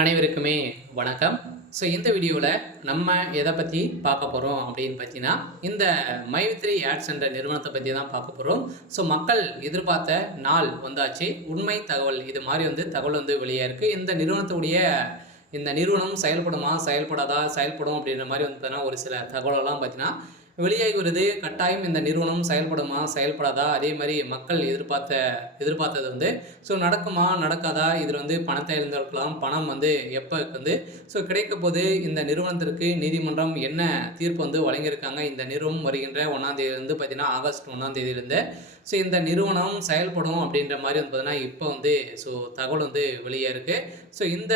அனைவருக்குமே வணக்கம். ஸோ இந்த வீடியோவில் நம்ம எதை பற்றி பார்க்க போகிறோம் அப்படின்னு பார்த்தீங்கன்னா, இந்த மைவித்ரி ஆட்ஸ் என்ற நிறுவனத்தை பற்றி தான் பார்க்க போகிறோம். ஸோ மக்கள் எதிர்பார்த்த நாள் வந்தாச்சு. உண்மை தகவல் இது மாதிரி தகவல் வெளியே இருக்குது. இந்த நிறுவனம் செயல்படுமா, செயல்படாதா, செயல்படும் அப்படின்ற மாதிரி பார்த்தீங்கன்னா ஒரு சில தகவலெல்லாம் பார்த்தீங்கன்னா வெளியாகி வருது. கட்டாயம் இந்த நிறுவனம் செயல்படுமா, செயல்படாதா, அதே மாதிரி மக்கள் எதிர்பார்த்தது ஸோ நடக்குமா, நடக்காதா, இதில் பணத்தை இழந்திருக்கலாம். பணம் எப்போ ஸோ கிடைக்க போது இந்த நிறுவனத்திற்கு நீதிமன்றம் என்ன தீர்ப்பு வழங்கியிருக்காங்க. இந்த நிறுவனம் வருகின்ற 1ஆம் தேதியிலிருந்து பார்த்தீங்கன்னா ஆகஸ்ட் 1ஆம் தேதியிலிருந்து ஸோ இந்த நிறுவனம் செயல்படும் அப்படின்ற மாதிரி பார்த்தீங்கன்னா இப்போ ஸோ தகவல் வெளியே இருக்குது. ஸோ இந்த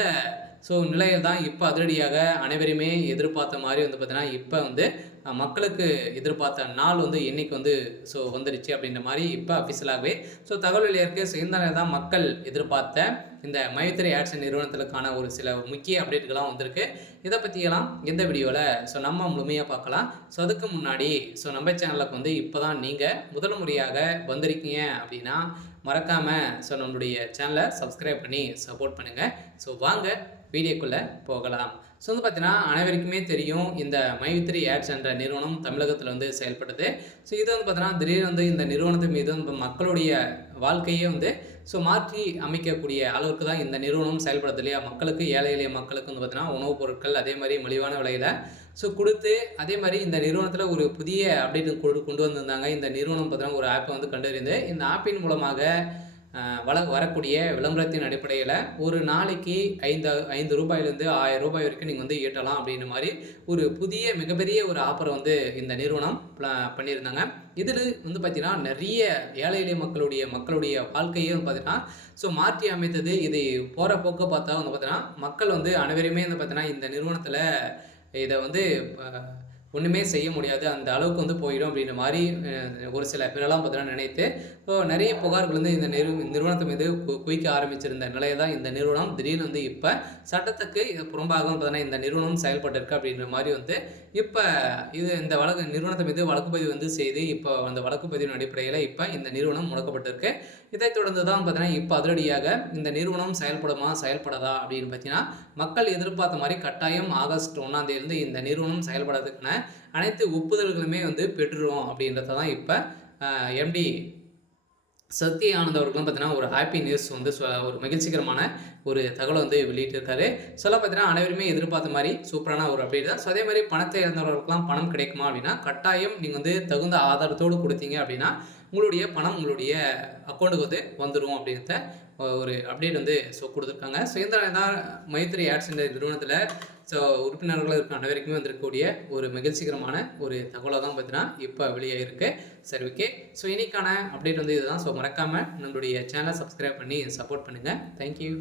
நிலையில் தான் இப்போ அதிரடியாக அனைவருமே எதிர்பார்த்த மாதிரி பார்த்தீங்கன்னா இப்போ மக்களுக்கு எதிர்பார்த்த நாள் என்னைக்கு ஸோ வந்துருச்சு அப்படின்ற மாதிரி இப்போ அஃபிஷியலாகவே ஸோ தகவல் வெளியே இருக்குது. ஸோ இந்த தான் மக்கள் எதிர்பார்த்த இந்த மைவித்ரி ஆட்ஸ் நிறுவனத்திற்கான ஒரு சில முக்கிய அப்டேட்டுகள்லாம் வந்திருக்கு. இதை பற்றியெல்லாம் இந்த வீடியோவில் ஸோ நம்ம முழுமையாக பார்க்கலாம். ஸோ அதுக்கு முன்னாடி ஸோ நம்ம சேனலுக்கு இப்போ தான் நீங்கள் முதல் முறையாக வந்திருக்கீங்க அப்படின்னா மறக்காமல் ஸோ நம்மளுடைய சேனலை சப்ஸ்கிரைப் பண்ணி சப்போர்ட் பண்ணுங்கள். ஸோ வாங்க வீடியோக்குள்ளே போகலாம். ஸோ பார்த்தீங்கன்னா அனைவருக்குமே தெரியும் இந்த மைவித்ரி ஆட்ஸ் என்ற நிறுவனம் தமிழகத்தில் செயல்படுது. ஸோ இது பார்த்தீங்கன்னா திடீர்னு இந்த நிறுவனத்தின் மீது மக்களுடைய வாழ்க்கையே ஸோ மாற்றி அமைக்கக்கூடிய அளவுக்கு தான் இந்த நிறுவனம் செயல்படுது இல்லையா. மக்களுக்கு ஏழை எளிய மக்களுக்கு பார்த்தீங்கன்னா உணவுப் பொருட்கள் அதே மாதிரி மலிவான விலையில் ஸோ கொடுத்து அதே மாதிரி இந்த நிறுவனத்தில் ஒரு புதிய அப்டேட் கொண்டு வந்திருந்தாங்க. இந்த நிறுவனம் பார்த்தீங்கன்னா ஒரு ஆப்பை கண்டறிந்து இந்த ஆப்பின் மூலமாக வரக்கூடிய விளம்பரத்தின் அடிப்படையில் ஒரு நாளைக்கு 5 ரூபாயிலேருந்து 1000 ரூபாய் வரைக்கும் நீங்கள் ஈட்டலாம் அப்படின்ற மாதிரி ஒரு புதிய மிகப்பெரிய ஒரு ஆஃபரை இந்த நிறுவனம் பண்ணியிருந்தாங்க. இதில் பார்த்தீங்கன்னா நிறைய ஏழை எளிய மக்களுடைய வாழ்க்கையே பார்த்தீங்கன்னா ஸோ மாற்றி அமைத்தது. இது போகிற போக்க பார்த்தா பார்த்தீங்கன்னா மக்கள் அனைவருமே பார்த்தீங்கன்னா இந்த நிறுவனத்தில் இதை ஒன்றுமே செய்ய முடியாது, அந்த அளவுக்கு போயிடும் அப்படின்ற மாதிரி ஒரு சில பேரெல்லாம் பார்த்தீங்கன்னா நினைத்து ஸோ நிறைய புகார்கள் இந்த நிறுவனத்தை மீது குவிக்க ஆரம்பிச்சிருந்த நிலையை தான் இந்த நிறுவனம் திடீர்னு இப்போ சட்டத்துக்கு புறம்பாக பார்த்தீங்கன்னா இந்த நிறுவனம் செயல்பட்டிருக்கு அப்படின்ற மாதிரி இப்போ இந்த நிறுவனத்தை மீது வழக்குப்பதிவு செய்து இப்போ அந்த வழக்குப்பதிவின் அடிப்படையில் இப்போ இந்த நிறுவனம் முடக்கப்பட்டிருக்கு. இதைத் தொடர்ந்து தான் பார்த்தீங்கன்னா இப்போ அதிரடியாக இந்த நிறுவனம் செயல்படுமா, செயல்படாதா அப்படின்னு பார்த்தீங்கன்னா மக்கள் எதிர்பார்த்த மாதிரி கட்டாயம் ஆகஸ்ட் 1ஆம் தேதியிலிருந்து இந்த நிறுவனம் செயல்படுறதுக்கான அனைத்து ஒப்புதல்களுமே பெற்றுரும் அப்படின்றத தான் இப்போ எம்டி சத்ய ஆனந்த் அவர்களும் பார்த்தீங்கன்னா ஒரு ஹாப்பி நியூஸ் ஒரு மகிழ்ச்சிகரமான ஒரு தகவலை வெளியிட்டிருக்காரு. சொல்ல பார்த்தீங்கன்னா அனைவருமே எதிர்பார்த்த மாதிரி சூப்பரான ஒரு அப்டேட் தான். ஸோ அதே மாதிரி பணத்தை இழந்தவர்களுக்கெல்லாம் பணம் கிடைக்குமா அப்படின்னா கட்டாயம் நீங்கள் தகுந்த ஆதாரத்தோடு கொடுத்தீங்க அப்படின்னா உங்களுடைய பணம் உங்களுடைய அக்கௌண்ட்டுக்கு வந்துடும் அப்படின்றத ஒரு அப்டேட் ஸோ கொடுத்துருக்காங்க. ஸோ இந்த தான் மைவித்ரி ஆட்ஸ் என்ற நிறுவனத்தில் ஸோ உறுப்பினர்கள் இருக்க அனைவருக்குமே வந்திருக்கக்கூடிய ஒரு மகிழ்ச்சிகரமான ஒரு தகவலாக தான் பார்த்தீங்கன்னா இப்போ வெளியே இருக்குது. சரி, ஓகே. ஸோ இன்னைக்கான அப்டேட் இதுதான். ஸோ மறக்காமல் நம்மளுடைய சேனலை சப்ஸ்கிரைப் பண்ணி சப்போர்ட் பண்ணுங்கள். தேங்க்யூ.